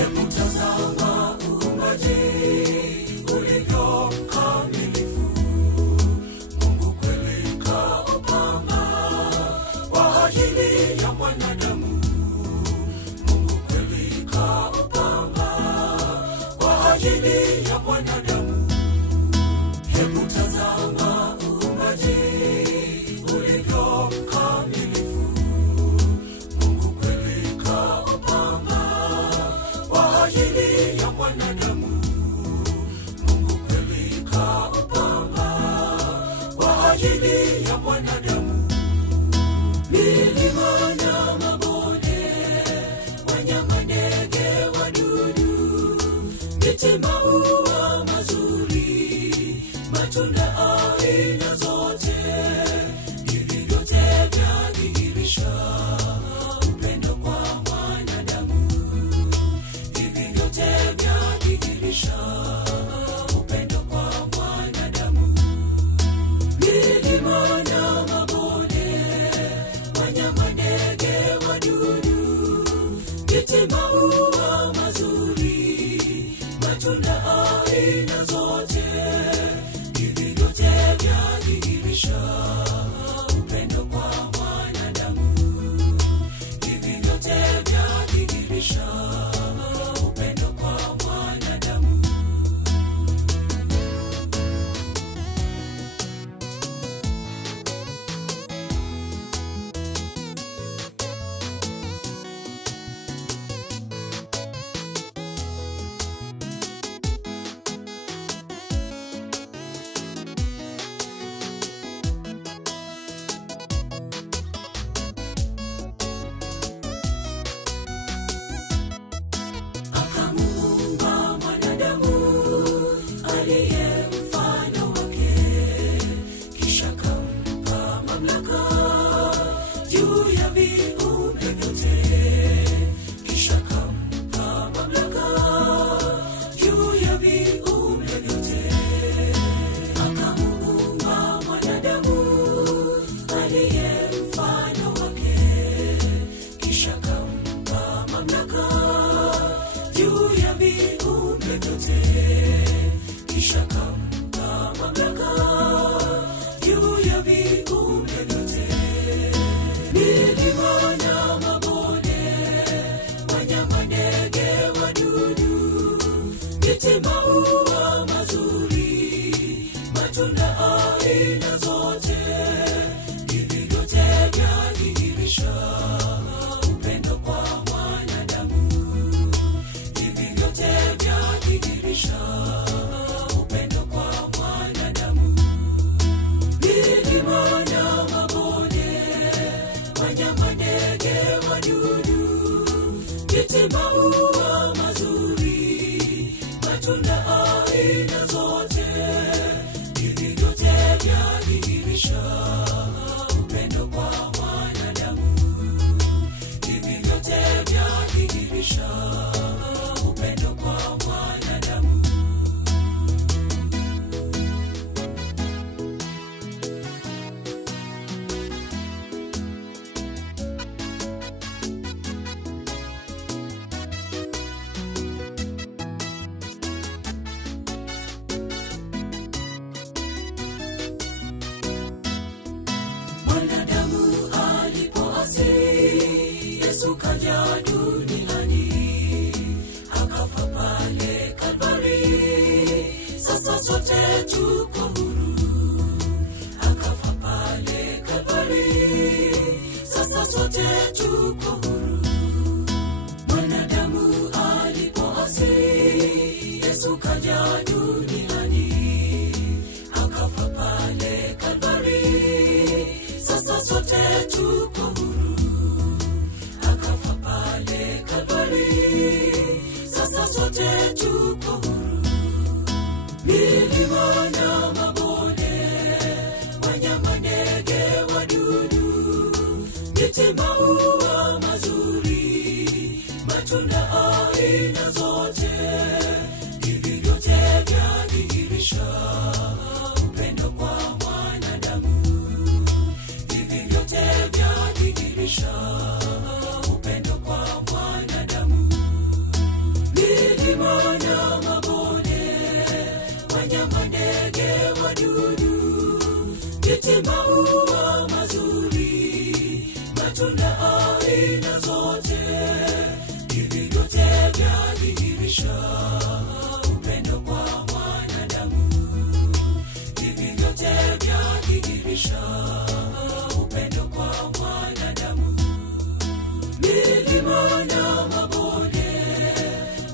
Hebu tazama uumbaji ulivyo kamilifu. Mungu kweli kaupanga kwa ajili ya mwanadamu. Mungu kweli kaupanga kwa ajili ya mwanadamu. Hebu tazama uumbaji ulivyo kamilifu. Mungu kweli kaupanga kwa ajili ya mwanadamu. Mungu kweli kaupanga kwa ajili ya mwanadamu. Milima na mabonde, wanyama, ndege, wadudu, miti, maua mazuri, matunda aina zote, hivi vyote vyadhihirisha upendo kwa mwanadamu. Hivi vyote vyadhihirisha upendo kwa mwanadamu. Milima na mabonde, wanyama, ndege, wadudu, miti, maua mazuri, matunda aina zote, hivi vyote vyadhihirisha upendo kwa mwanadamu. Hivi vyote vyadhihirisha upendo kwa mwanadamu. Akamuumba mwanadamu aliye mfano wake, kisha kampa mamlaka juu ya viumbe vyote. Kisha kampa mamlaka juu ya viumbe vyote. Akamuumba mwanadamu aliye mfano wake, kisha kampa mamlaka juu ya viumbe vyote. Kisha kampa mamlaka juu ya viumbe vyote. Milima na mabonde, wanyama, ndege, wadudu, miti, maua mazuri, matunda aina zote, hivi vyote vyadhihirisha upendo kwa mwanadamu. Hivi vyote vyadhihirisha upendo kwa mwanadamu. Milima na mabonde, wanyama, ndege, wadudu, miti, maua mazuri, matunda aina zote, hivi vyote vyadhihirisha upendo kwa mwanadamu. Hivi vyote vyadhihirisha upendo kwa mwanadamu. Mwanadamu alipoasi, Yesu kaja duniani, akafa pale Kalvari. Sasa sote tuko huru. Akafa pale Kalvari. Sasa sote tuko huru. Mwanadamu alipoasi, Yesu kaja duniani, akafa pale Kalvari. Sasa sote tuko huru. Akafa pale Kalvari. Sasa sote tuko huru. Milima na mabonde, wanyama, ndege, wadudu, miti, maua mazuri, matunda aina zote, hivi vyote vyadhihirisha upendo kwa mwanadamu. Hivi vyote vyadhihirisha upendo kwa mwanadamu. matunda aina zote. Hivi vyote vyadhihirisha upendo kwa mwanadamu. Hivi vyote vyadhihirisha upendo kwa mwanadamu. Milima na mabonde,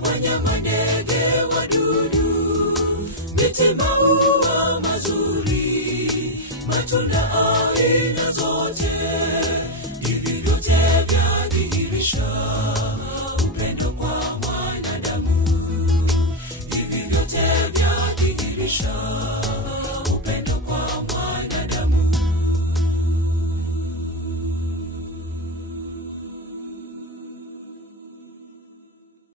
wanyama, ndege, wadudu, miti, maua mazuri, matunda